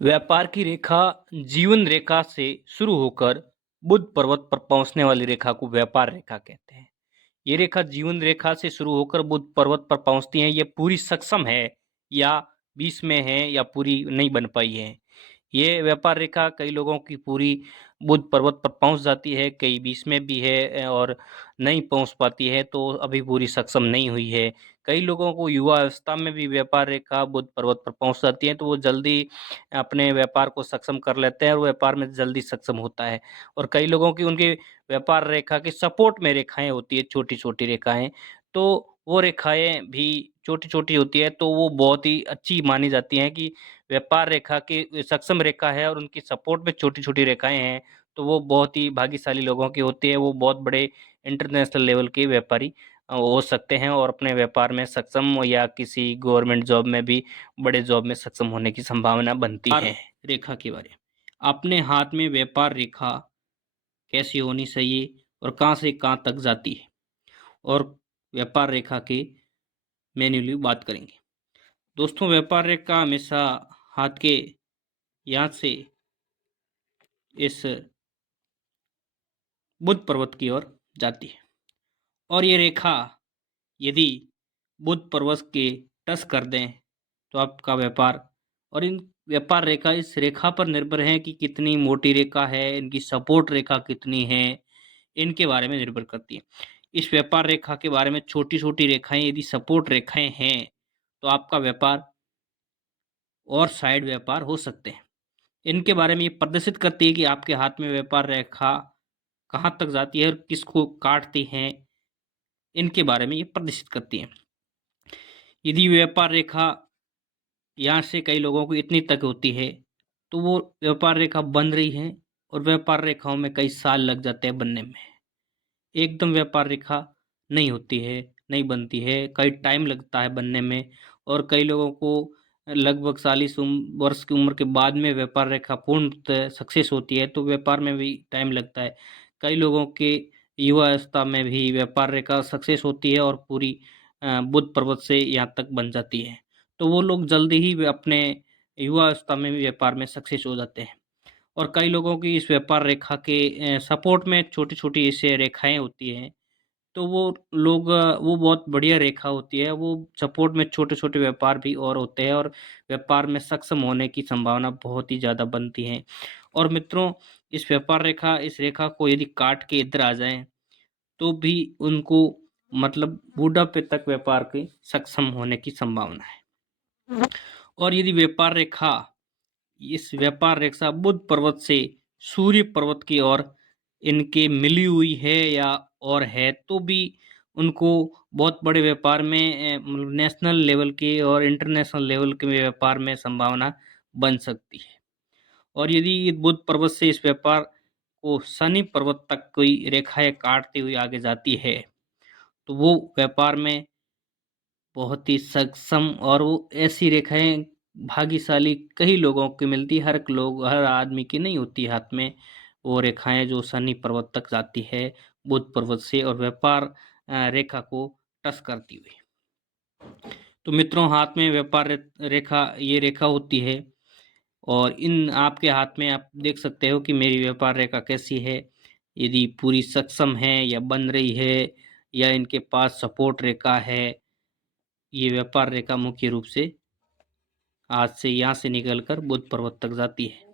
व्यापार की रेखा जीवन रेखा से शुरू होकर बुध पर्वत पर पहुंचने वाली रेखा को व्यापार रेखा कहते हैं। ये रेखा जीवन रेखा से शुरू होकर बुध पर्वत पर पहुंचती है। ये पूरी सक्षम है या बीच में है या पूरी नहीं बन पाई है। ये व्यापार रेखा कई लोगों की पूरी बुध पर्वत पर पहुंच जाती है, कई बीच में भी है और नहीं पहुंच पाती है, तो अभी पूरी सक्षम नहीं हुई है। कई लोगों को युवा अवस्था में भी व्यापार रेखा बुध पर्वत पर पहुंच जाती है, तो वो जल्दी अपने व्यापार को सक्षम कर लेते हैं और व्यापार में जल्दी सक्षम होता है। और कई लोगों की उनकी व्यापार रेखा के सपोर्ट में रेखाएं होती है, छोटी-छोटी रेखाएं, तो वो रेखाएं भी छोटी-छोटी होती है, तो वो बहुत ही अच्छी मानी जाती हैं कि व्यापार रेखा के सक्षम रेखा है और उनकी सपोर्ट में छोटी-छोटी रेखाएँ हैं, तो वो बहुत ही भाग्यशाली लोगों की होती है। वो बहुत बड़े इंटरनेशनल लेवल के व्यापारी हो सकते हैं और अपने व्यापार में सक्षम या किसी गवर्नमेंट जॉब में भी बड़े जॉब में सक्षम होने की संभावना बनती है। रेखा के बारे में अपने हाथ में व्यापार रेखा कैसी होनी चाहिए और कहाँ से कहाँ तक जाती है और व्यापार रेखा के मैन्युअली बात करेंगे। दोस्तों, व्यापार रेखा हमेशा हाथ के यहाँ से इस बुध पर्वत की ओर जाती है और ये रेखा यदि बुध पर्वत के टच कर दें तो आपका व्यापार और इन व्यापार रेखा इस रेखा पर निर्भर है कि कितनी मोटी रेखा है, इनकी सपोर्ट रेखा कितनी है, इनके बारे में निर्भर करती है। इस व्यापार रेखा के बारे में छोटी-छोटी रेखाएँ यदि सपोर्ट रेखाएँ हैं, तो आपका व्यापार और साइड व्यापार हो सकते हैं। इनके बारे में ये प्रदर्शित करती है कि आपके हाथ में व्यापार रेखा कहाँ तक जाती है और किसको काटती हैं, इनके बारे में ये प्रदर्शित करती हैं। यदि व्यापार रेखा यहाँ से कई लोगों को इतनी तक होती है, तो वो व्यापार रेखा बन रही है और व्यापार रेखाओं में कई साल लग जाते हैं बनने में। एकदम व्यापार रेखा नहीं होती है, नहीं बनती है, कई टाइम लगता है बनने में और कई लोगों को लगभग 40 वर्ष की उम्र के बाद में व्यापार रेखा पूर्णतः सक्सेस होती है, तो व्यापार में भी टाइम लगता है। कई लोगों के युवा अवस्था में भी व्यापार रेखा सक्सेस होती है और पूरी बुध पर्वत से यहाँ तक बन जाती है। तो वो लोग जल्दी ही वे अपने युवा अवस्था में भी व्यापार में सक्सेस हो जाते हैं। और कई लोगों की इस व्यापार रेखा के सपोर्ट में छोटी-छोटी ऐसे रेखाएँ होती हैं, तो वो लोग वो बहुत बढ़िया रेखा होती है, वो सपोर्ट में छोटे-छोटे व्यापार भी और होते हैं और व्यापार में सक्षम होने की संभावना बहुत ही ज़्यादा बनती है। और मित्रों, इस रेखा को यदि काट के इधर आ जाएँ, तो भी उनको मतलब बूढ़ापे तक व्यापार के सक्षम होने की संभावना है। और यदि इस व्यापार रेखा बुध पर्वत से सूर्य पर्वत की ओर इनके मिली हुई है या और है, तो भी उनको बहुत बड़े व्यापार में मतलब नेशनल लेवल के और इंटरनेशनल लेवल के व्यापार में संभावना बन सकती है। और यदि ये बुध पर्वत से इस व्यापार को शनि पर्वत तक कोई रेखाएँ काटती हुई आगे जाती है, तो वो व्यापार में बहुत ही सक्षम और वो ऐसी रेखाएँ भाग्यशाली कई लोगों को मिलती है, हर आदमी की नहीं होती हाथ में वो रेखाएँ जो शनि पर्वत तक जाती है, बुध पर्वत से और व्यापार रेखा को टच करती हुई। तो मित्रों, हाथ में व्यापार रेखा ये रेखा होती है और इन आपके हाथ में आप देख सकते हो कि मेरी व्यापार रेखा कैसी है, यदि पूरी सक्षम है या बन रही है या इनके पास सपोर्ट रेखा है। ये व्यापार रेखा मुख्य रूप से आज से यहाँ से निकलकर बुध पर्वत तक जाती है।